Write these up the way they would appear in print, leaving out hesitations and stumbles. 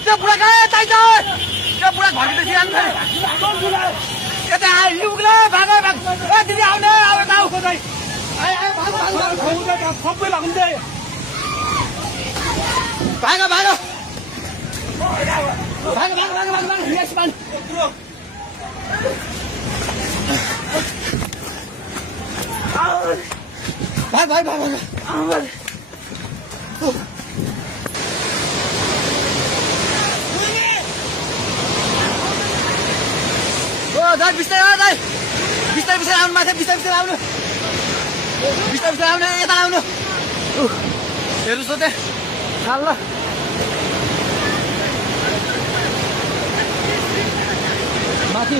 त्यो बुढा कहाँ चाहिन्छ त्यो बुढा घरभित्र सिरानु छ यता आइलुग्ला भाग दिदी आउने अब आऊ खोइ सबै लाग्दै भाग भाग भाग भाग भाग भाग भाग यस मान भाग भाग भाग भाग दाइ बिस्तारै दाइ बिस्तारै बिस्तारै आउनु माथि बिस्तारै बिस्तारै आउनु बिस्तारै बिस्तारै आउनु यता आउनु हेर्नुहोस् त खाल ल माथि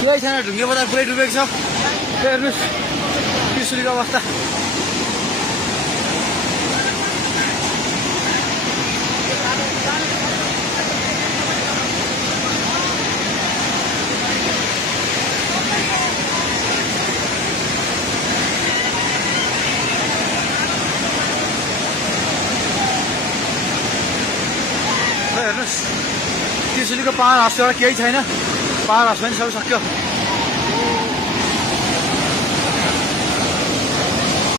केही छैन ढुङ्गे बजार पुरै डुबेको छ हेर्नुहोस् त्रिशुलीको अवस्था हेर्नुहोस् त्रिशुलीको पावर हाउस एउटा केही छैन पावर हाउस पनि सबै सक्यो